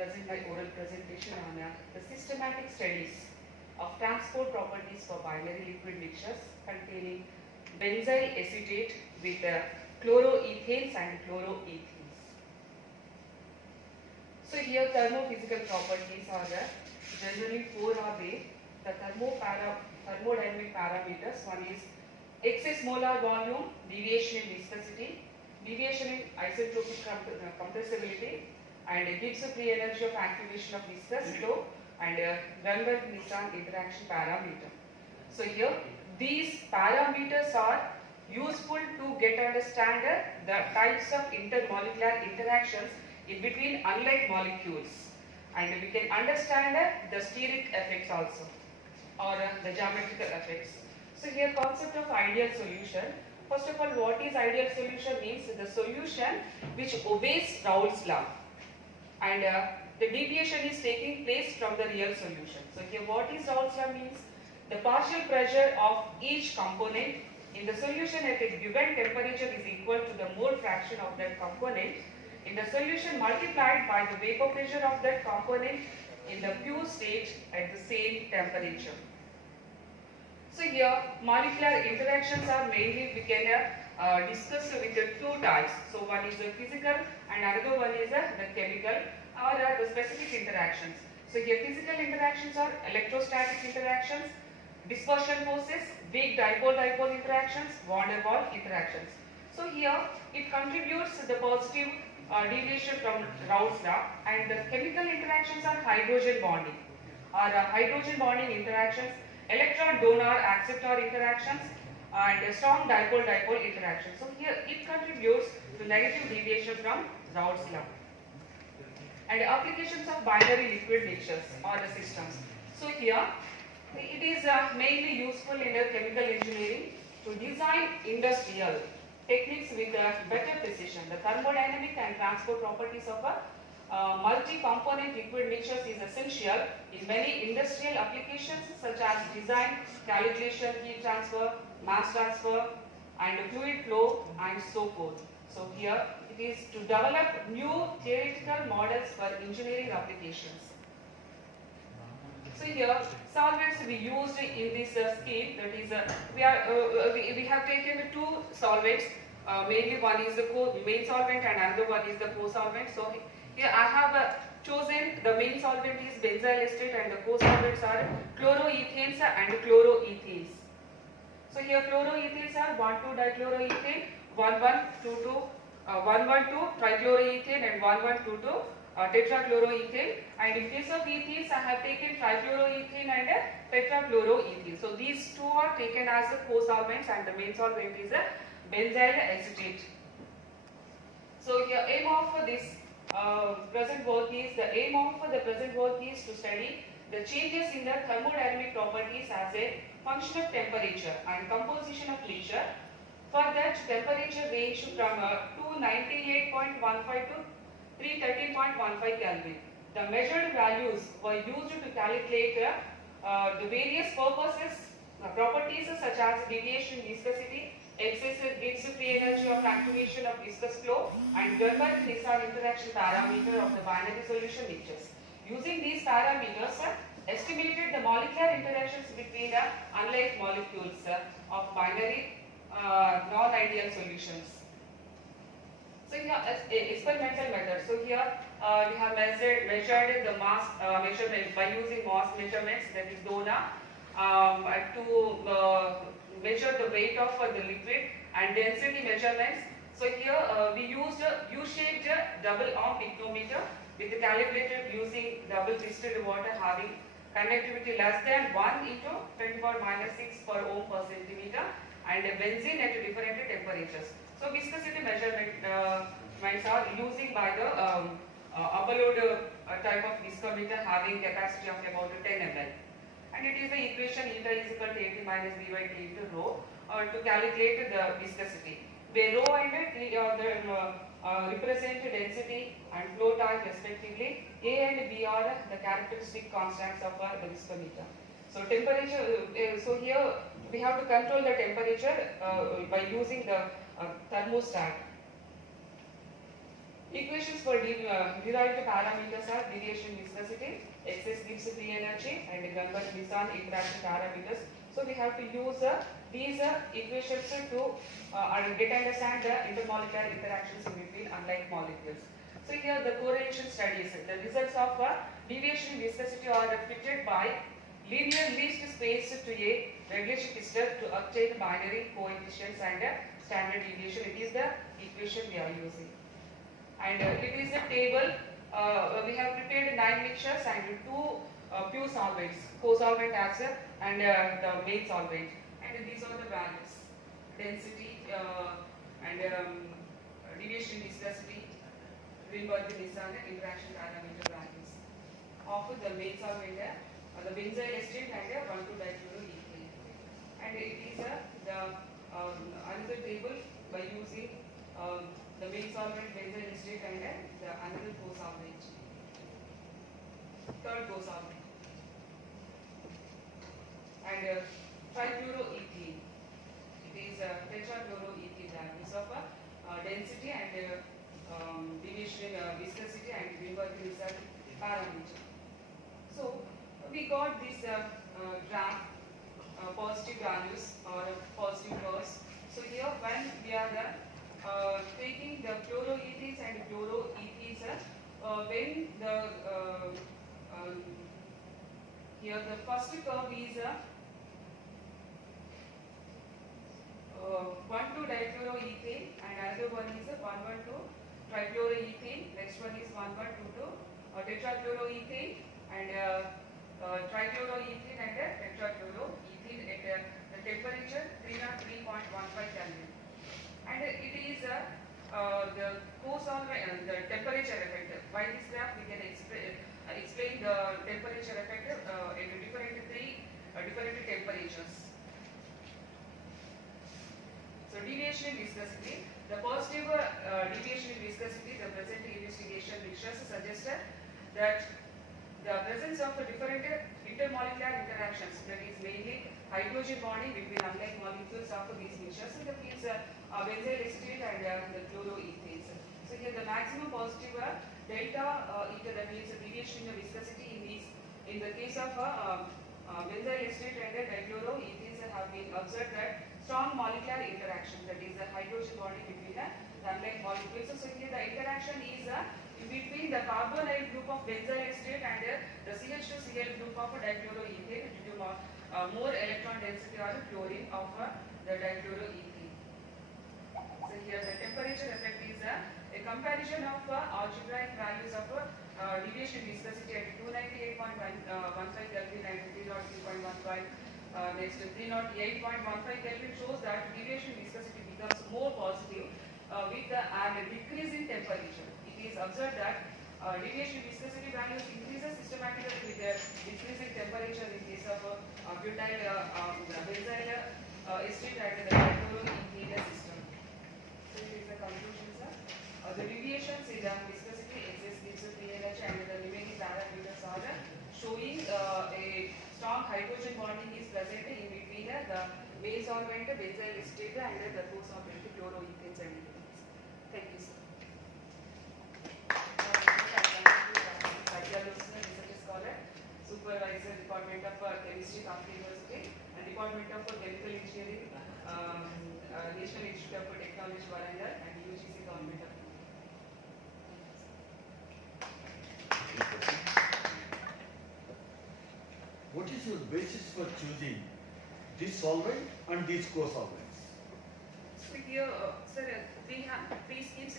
present my oral presentation on the systematic studies of transport properties for binary liquid mixtures containing benzyl acetate with chloroethanes and chloroethanes. So here thermophysical properties are generally four are there. The thermodynamic parameters. One is excess molar volume, deviation in viscosity, deviation in isotropic compressibility, and Gibbs free energy of activation of viscous flow, and Rundberg-Nielsen interaction parameter. So here these parameters are useful to get understand the types of intermolecular interactions in between unlike molecules, and we can understand the steric effects also, or the geometrical effects. So here concept of ideal solution. First of all, what is ideal solution means the solution which obeys Raoult's law, and the deviation is taking place from the real solution. So here what is Raoult's law means? The partial pressure of each component in the solution at a given temperature is equal to the mole fraction of that component in the solution multiplied by the vapor pressure of that component in the pure state at the same temperature. So here molecular interactions are mainly we can discuss with the two types. So one is the physical and another one is the chemical or the specific interactions. So here physical interactions are electrostatic interactions, dispersion forces, weak dipole-dipole interactions, van der Waals interactions. So here it contributes the positive deviation from Raoult's law, and the chemical interactions are hydrogen bonding or hydrogen bonding interactions, electron donor acceptor interactions, and strong dipole-dipole interactions. So here it contributes to negative deviation from Raoult's law. And applications of binary liquid mixtures or the systems. So here it is mainly useful in chemical engineering to design industrial techniques with better precision. The thermodynamic and transport properties of a multi-component liquid mixtures is essential in many industrial applications such as design, calculation, heat transfer, mass transfer, and fluid flow, and so forth. So here it is to develop new theoretical models for engineering applications. So here solvents we used in this scheme, that is we have taken two solvents, mainly one is the main solvent and another one is the co-solvent. So here I have chosen the main solvent is benzyl acetate and the co-solvents are chloroethanes and chloroethanes. So here chloroethanes are 1,2-dichloroethane, 1,1,2,2, 1,1,2-trichloroethane and 1,1,2,2 tetrachloroethane, and in case of ethanes I have taken trichloroethane and tetrachloroethane. So these two are taken as the co-solvents and the main solvent is a benzyl acetate. So here aim of this present work is to study the changes in the thermodynamic properties as a function of temperature and composition of mixture. For that, temperature range from 298.15 to 313.15 Kelvin. The measured values were used to calculate the various properties such as deviation viscosity, excessive Gibbs free energy of activation of viscous flow, and Rundberg-Nielsen interaction parameter of the binary solution mixtures. Using these parameters, estimated the molecular interactions between unlike molecules of binary non-ideal solutions. So here experimental method. So here we have measured the mass measurement by using mass measurements, that is DONA, to measure the weight of the liquid, and density measurements. So here we used a U-shaped double arm pictometer with calibrated using double distilled water having conductivity less than 1 into 10⁻⁶ per ohm per centimeter, and benzene at different temperatures. So viscosity measurements are using by the upper load type of viscometer having capacity of about 10 ml. And it is the equation eta is equal to AT minus B by T into rho to calculate the viscosity, where rho and T represent density and flow type respectively. A and B are the characteristic constants of the viscometer. So temperature, so here we have to control the temperature by using the thermostat. Equations for derived parameters are deviation viscosity, excess gives free energy, and Gangan-Nissan interaction parameters. So we have to use these equations to get understand the intermolecular interactions in between unlike molecules. So here the correlation studies, the results of deviation viscosity are fitted by linear least space to a regulation crystal to obtain binary coefficients and standard deviation. It is the equation we are using. And it is a table. We have prepared 9 mixtures and 2 pure solvents, co-solvent acid and the main solvent. And these are the values: density and deviation viscosity, Greenberg-Nissan interaction parameter values of the main solvent, the benzyl acetate and 1,2-difluoroethane. And it is another table by using the main solvent, benzyl acetate and the another co-solvent, third co-solvent, and trifluoroethane. It is tetrafluoroethane values of density and deviation viscosity and Greenberg-Nissan parameter. So we got this graph, positive values or positive curves. So here when we are taking the fluoroethanes and fluoroethanes, when the here the first curve is 1,2-difluoroethane and another one is 1,1,2-trifluoroethane. Next one is 1,1,2,2 tetrafluoroethane and trifluoroethane and tetrafluoroethane at the temperature 303.15 Kelvin. And it is the co-solvent, the temperature effect. By this graph we can explain the temperature effect at different temperatures. So deviation in viscosity. The positive deviation in viscosity, the present investigation mixtures suggested that the presence of different intermolecular interactions, that is mainly hydrogen bonding between unlike molecules of these mixtures, that means benzyl acetate and the fluoroethanes. So here the maximum positive delta ether, that means deviation in viscosity in the case of benzyl acetate and difluoroethanes have been observed that strong molecular interaction, that is the hydrogen bonding between the unlike molecules. So here the interaction is between the carbonyl group of benzyl acetate and the CH2Cl group of difluoroethane due to more electron density or fluorine of the difluoroethane. So here the temperature effect is a comparison of algebraic values of deviation viscosity at 298.15 Kelvin and 303.15. Next 308.15 Kelvin shows that deviation viscosity becomes more positive with the decreasing temperature. It is observed that deviation viscosity values increases systematically with the decreasing temperature in case of butyl benzyl acetate and the difluoroethane system. So here is the conclusion, sir. The deviations in the viscosity, excess gives free energy, and the remaining parameters are showing a strong hydrogen bonding is present in between the main solvent, benzyl acetate, and the co-solvent, fluoroethanes and ethanes. Thank you, sir. Research scholar, supervisor, Department of Chemistry, Kanpur University, and Department of Chemical Engineering, National Institute of Technology, Warangal, and UGC Government of India. What is your basis for choosing this solvent and these co-solvents? So here, sir, we have three schemes.